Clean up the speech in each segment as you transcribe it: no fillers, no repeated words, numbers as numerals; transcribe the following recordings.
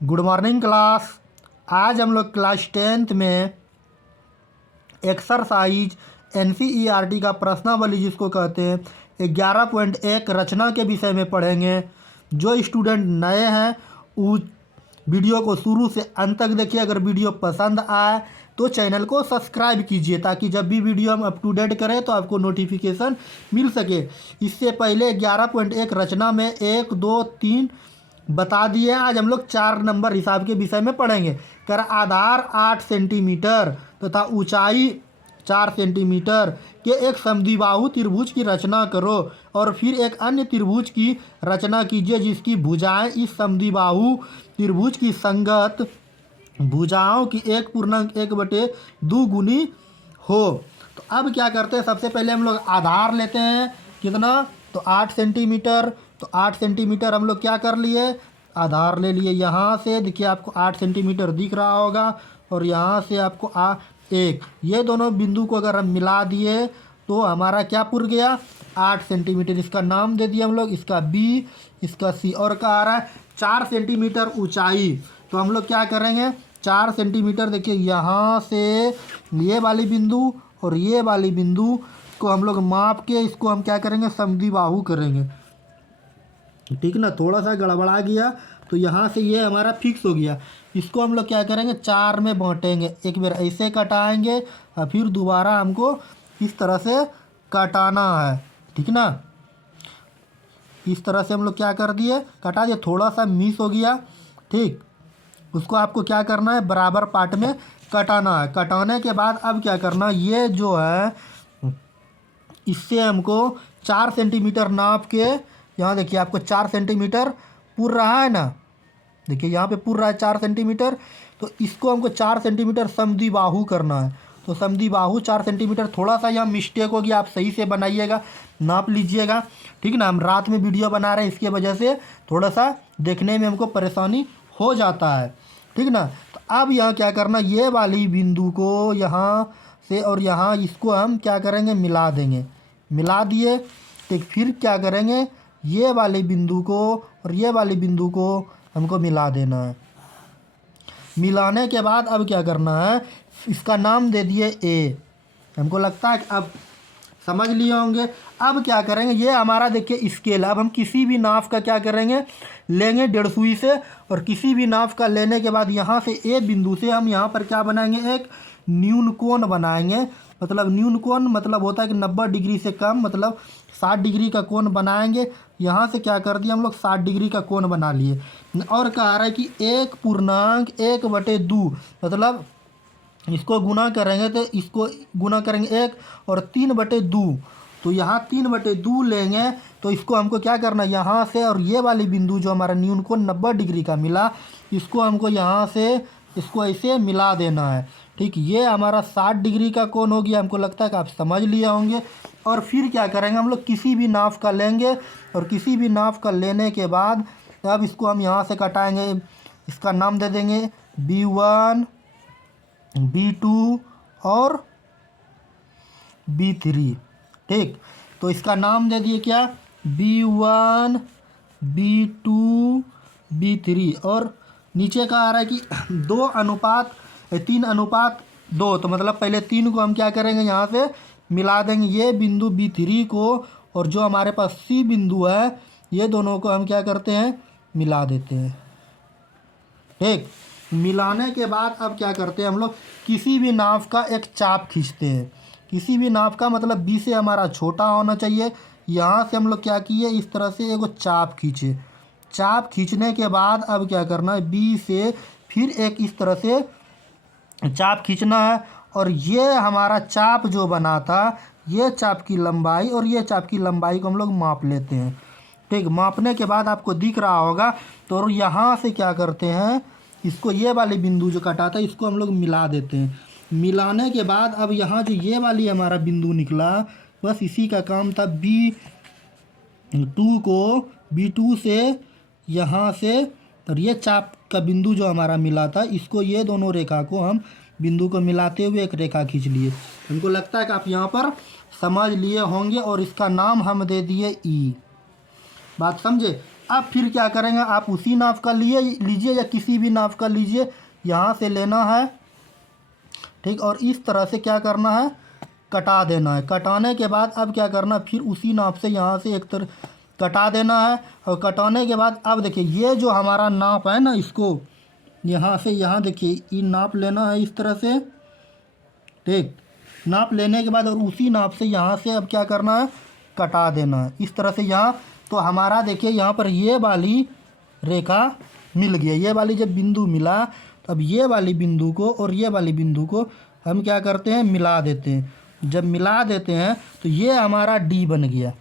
Good morning class. आज हम लोग क्लास 10th में एक्सरसाइज NCERT का प्रश्नावली जिसको कहते हैं 11.1 रचना के विषय में पढ़ेंगे। जो स्टूडेंट नए हैं वो वीडियो को शुरू से अंत तक देखिए। अगर वीडियो पसंद आए तो चैनल को सब्सक्राइब कीजिए ताकि जब भी वीडियो हम अप टू डेट करें तो आपको नोटिफिकेशन मिल सके। इससे पहले 11.1 रचना में 1, 2, 3 बता दिए। आज हम लोग 4 नंबर हिसाब के विषय में पढ़ेंगे। कर आधार 8 सेंटीमीटर तथा ऊंचाई 4 सेंटीमीटर के एक समद्विबाहु त्रिभुज की रचना करो और फिर एक अन्य त्रिभुज की रचना कीजिए जिसकी भुजाएं इस समद्विबाहु त्रिभुज की संगत भुजाओं की 1/2 गुनी हो। तो अब क्या करते हैं, सबसे पहले हम लोग आधार लेते हैं। कितना? तो 8 सेंटीमीटर। तो 8 सेंटीमीटर हम लोग क्या कर लिए, आधार ले लिए। यहाँ से देखिए आपको 8 सेंटीमीटर दिख रहा होगा और यहाँ से आपको एक, ये दोनों बिंदु को अगर हम मिला दिए तो हमारा क्या पुर गया, 8 सेंटीमीटर। इसका नाम दे दिया हम लोग, इसका B, इसका C। और क्या आ रहा है, 4 सेंटीमीटर ऊंचाई। तो हम लोग क्या करेंगे, 4 सेंटीमीटर देखिए यहाँ से ये वाली बिंदु और ये वाली बिंदु को हम लोग माप के इसको हम क्या करेंगे, समद्विबाहु करेंगे। ठीक ना, थोड़ा सा गड़बड़ा गया तो यहाँ से ये हमारा फिक्स हो गया। इसको हम लोग क्या करेंगे, 4 में बांटेंगे। एक बार ऐसे कटाएंगे और फिर दोबारा हमको इस तरह से कटाना है। ठीक ना, इस तरह से हम लोग क्या कर दिए, कटा दिए। थोड़ा सा मिस हो गया, ठीक, उसको आपको क्या करना है, बराबर पार्ट में कटाना है। कटाने के बाद अब क्या करना, ये जो है इससे हमको 4 सेंटीमीटर नाप के, यहाँ देखिए आपको 4 सेंटीमीटर पुर रहा है ना, देखिए यहाँ पे पुर रहा है 4 सेंटीमीटर। तो इसको हमको 4 सेंटीमीटर समद्विबाहु करना है। तो समद्विबाहु 4 सेंटीमीटर। थोड़ा सा यहाँ मिस्टेक होगी, आप सही से बनाइएगा, नाप लीजिएगा। ठीक ना, हम रात में वीडियो बना रहे हैं, इसके वजह से थोड़ा सा देखने में हमको परेशानी हो जाता है। ठीक ना, तो अब यहाँ क्या करना, ये वाली बिंदु को यहाँ से और यहाँ इसको हम क्या करेंगे, मिला देंगे। मिला दिए तो फिर क्या करेंगे, ये वाले बिंदु को और ये वाले बिंदु को हमको मिला देना है। मिलाने के बाद अब क्या करना है, इसका नाम दे दिए A। हमको लगता है कि अब समझ लिए होंगे। अब क्या करेंगे, ये हमारा देखिए स्केल। अब हम किसी भी नाप का क्या करेंगे, लेंगे 1.5 सुई से, और किसी भी नाप का लेने के बाद यहाँ से A बिंदु से हम यहाँ पर क्या बनाएंगे, एक न्यून कोण बनाएंगे। मतलब न्यून कोण मतलब होता है कि 90 डिग्री से कम, मतलब 60 डिग्री का कोण बनाएंगे। यहाँ से क्या कर दिया हम लोग, 60 डिग्री का कोण बना लिए। और कह रहा है कि 1/2 मतलब इसको गुना करेंगे तो इसको गुना करेंगे 1 और 3/2। तो यहाँ 3/2 लेंगे। तो इसको हमको क्या करना है, यहाँ से और ये वाली बिंदु जो हमारा न्यून कोण 90 डिग्री का मिला, इसको हमको यहाँ से इसको ऐसे मिला देना है। ठीक, ये हमारा 60 डिग्री का कोण हो गया। हमको लगता है कि आप समझ लिए होंगे। और फिर क्या करेंगे, हम लोग किसी भी नाप का लेंगे और किसी भी नाप का लेने के बाद अब इसको हम यहाँ से कटाएंगे। इसका नाम दे देंगे B1, B2 और B3। ठीक, तो इसका नाम दे दिए क्या, B1, B2, B3। और नीचे का आ रहा है कि 3:2। तो मतलब पहले 3 को हम क्या करेंगे, यहाँ से मिला देंगे ये बिंदु B3 को, और जो हमारे पास C बिंदु है, ये दोनों को हम क्या करते हैं, मिला देते हैं। ठीक, मिलाने के बाद अब क्या करते हैं, हम लोग किसी भी नाप का एक चाप खींचते हैं। किसी भी नाप का मतलब B से हमारा छोटा होना चाहिए। यहाँ से हम लोग क्या किए, इस तरह से एगो चाप खींचे। चाप खींचने के बाद अब क्या करना है, B से फिर एक इस तरह से चाप खींचना है। और ये हमारा चाप जो बना था, ये चाप की लंबाई और ये चाप की लंबाई को हम लोग माप लेते हैं। ठीक, मापने के बाद आपको दिख रहा होगा। तो यहाँ से क्या करते हैं, इसको ये वाली बिंदु जो कटा था इसको हम लोग मिला देते हैं। मिलाने के बाद अब यहाँ जो ये वाली हमारा बिंदु निकला, बस इसी का काम था। B2 को B2 से यहाँ से, और ये चाप का बिंदु जो हमारा मिला था, इसको ये दोनों रेखा को हम बिंदु को मिलाते हुए एक रेखा खींच लिए। हमको लगता है कि आप यहाँ पर समझ लिए होंगे। और इसका नाम हम दे दिए E। बात समझे। अब फिर क्या करेंगे, आप उसी नाप का लीजिए या किसी भी नाप का लीजिए, यहाँ से लेना है, ठीक। और इस तरह से क्या करना है, कटा देना है। कटाने के बाद अब क्या करना, फिर उसी नाप से यहाँ से एक तरह कटा देना है। और कटाने के बाद अब देखिए ये जो हमारा नाप है ना, इसको यहाँ से यहाँ देखिए ये नाप लेना है इस तरह से, ठीक। नाप लेने के बाद और उसी नाप से यहाँ से अब क्या करना है, कटा देना है इस तरह से यहाँ। तो हमारा देखिए यहाँ पर ये वाली रेखा मिल गया, ये वाली जब बिंदु मिला, तो अब ये वाली बिंदु को और ये वाली बिंदु को हम क्या करते हैं, मिला देते हैं। जब मिला देते हैं तो ये हमारा डी बन गया।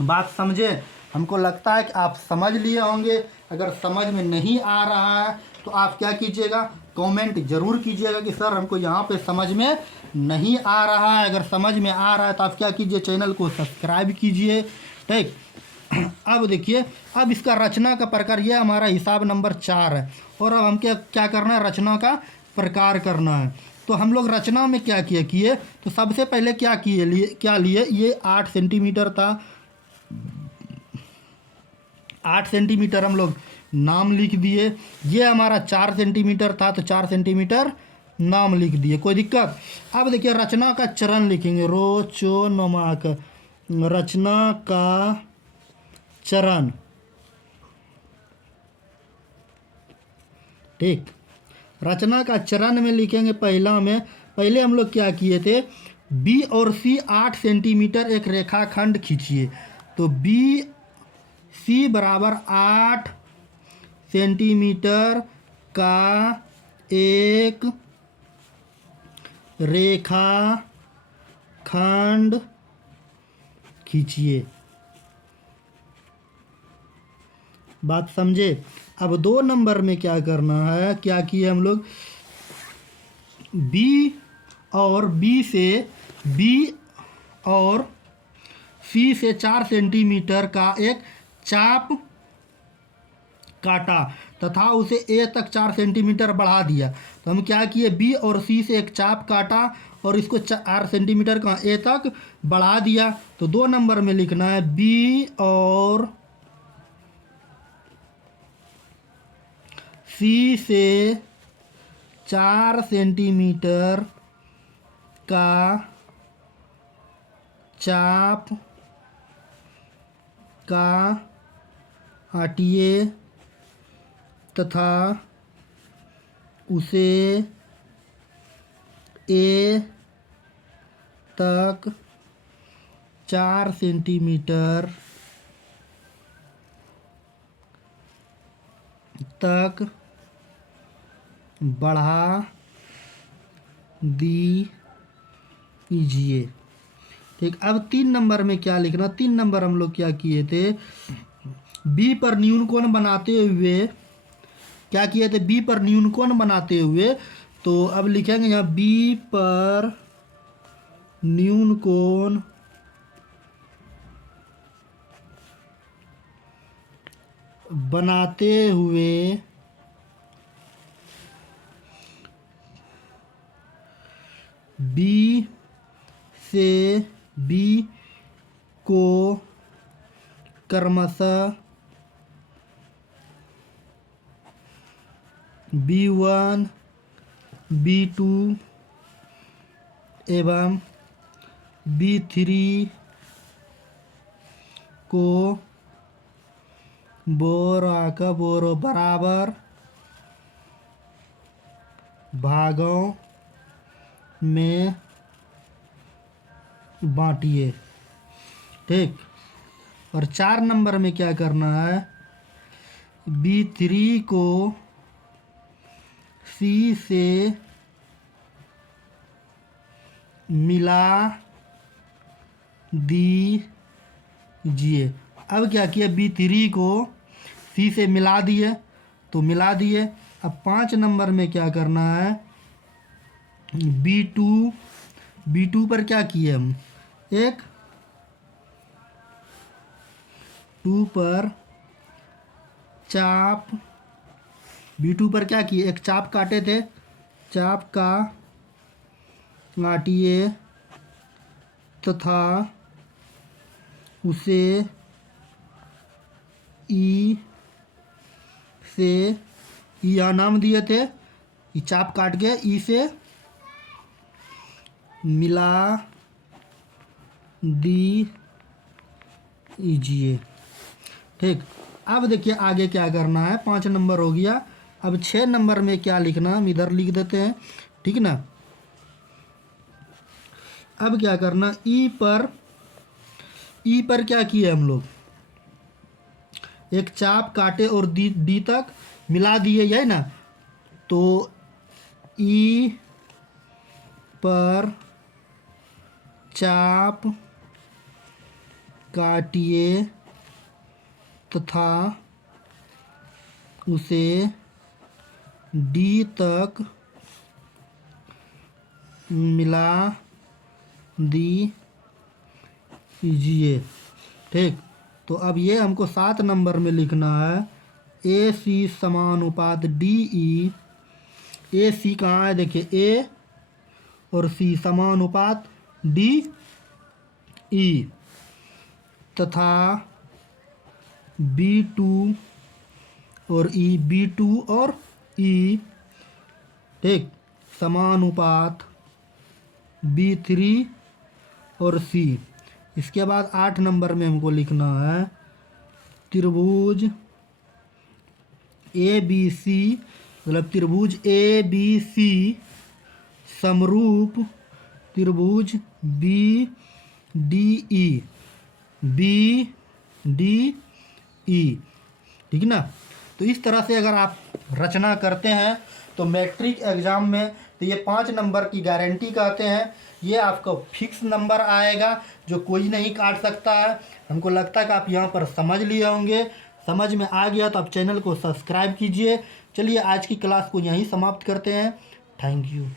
बात समझे? हमको लगता है कि आप समझ लिए होंगे। अगर समझ में नहीं आ रहा है तो आप क्या कीजिएगा, कमेंट ज़रूर कीजिएगा कि सर हमको यहाँ पे समझ में नहीं आ रहा है। अगर समझ में आ रहा है तो आप क्या कीजिए, चैनल को सब्सक्राइब कीजिए, ठीक। अब देखिए, अब इसका रचना का प्रकार, ये हमारा हिसाब नंबर 4 है। और अब हम क्या करना है, रचना का प्रकार करना है। तो हम लोग रचना में क्या किए, तो सबसे पहले क्या लिए, ये 8 सेंटीमीटर था, 8 सेंटीमीटर हम लोग नाम लिख दिए। ये हमारा 4 सेंटीमीटर था, तो 4 सेंटीमीटर नाम लिख दिए, कोई दिक्कत। अब देखिए रचना का चरण लिखेंगे, रोचोनोमाक, रचना का चरण, ठीक। रचना का चरण में लिखेंगे पहले हम लोग क्या किए थे, बी और सी 8 सेंटीमीटर एक रेखाखंड खींचिए। तो बी सी बराबर 8 सेंटीमीटर का एक रेखाखंड खींचिए। बात समझे? अब 2 नंबर में क्या करना है, क्या किए हम लोग, बी और सी से 4 सेंटीमीटर का एक चाप काटा तथा उसे ए तक 4 सेंटीमीटर बढ़ा दिया। तो हम क्या किए, बी और सी से एक चाप काटा और इसको 4 सेंटीमीटर का ए तक बढ़ा दिया। तो 2 नंबर में लिखना है, बी और सी से 4 सेंटीमीटर का चाप का हटिए तथा उसे ए तक 4 सेंटीमीटर तक बढ़ा दीजिए, ठीक। अब 3 नंबर में क्या लिखना, 3 नंबर हम लोग क्या किए थे, बी पर न्यूनकोण बनाते हुए क्या किए थे, बी पर न्यूनकोण बनाते हुए। तो अब लिखेंगे यहाँ बी पर न्यूनकोण बनाते हुए बी से बी को क्रमशः B1, B2 एवं B3 को बोरो बराबर भागों में बांटिए, ठीक। और 4 नंबर में क्या करना है, B3 को सी से मिला दीजिए। अब क्या किया, B3 को सी से मिला दिए, तो मिला दिए। अब 5 नंबर में क्या करना है, B2 पर क्या किए हम, एक 2 पर चाप, B2 पर क्या किए, एक चाप काटे थे, चाप का काटिए तथा उसे ई से, ई यहाँ नाम दिए थे, ये चाप काट के ई से मिला दीजिए। ठीक, अब देखिए आगे क्या करना है। 5 नंबर हो गया। अब 6 नंबर में क्या लिखना, हम इधर लिख देते हैं, ठीक ना। अब क्या करना, ई पर क्या किए हम लोग, एक चाप काटे और डी तक मिला दिए, यही ना। तो ई पर चाप काटिए तथा उसे डी तक मिला दीजिए। ठीक, तो अब ये हमको 7 नंबर में लिखना है, ए सी समानुपात डी ई। ए सी कहाँ है, देखिए ए और सी समानुपात डी ई तथा B2 और ई, B2 और ई, ठीक, समानुपात B3 और सी। इसके बाद 8 नंबर में हमको लिखना है, त्रिभुज ए बी सी, मतलब त्रिभुज ए बी सी समरूप त्रिभुज बी डी ई, ठीक ना। तो इस तरह से अगर आप रचना करते हैं तो मैट्रिक एग्ज़ाम में तो ये 5 नंबर की गारंटी कहते हैं, ये आपको फिक्स नंबर आएगा जो कोई नहीं काट सकता है। हमको लगता है कि आप यहाँ पर समझ लिए होंगे। समझ में आ गया तो आप चैनल को सब्सक्राइब कीजिए। चलिए आज की क्लास को यहीं समाप्त करते हैं। Thank you.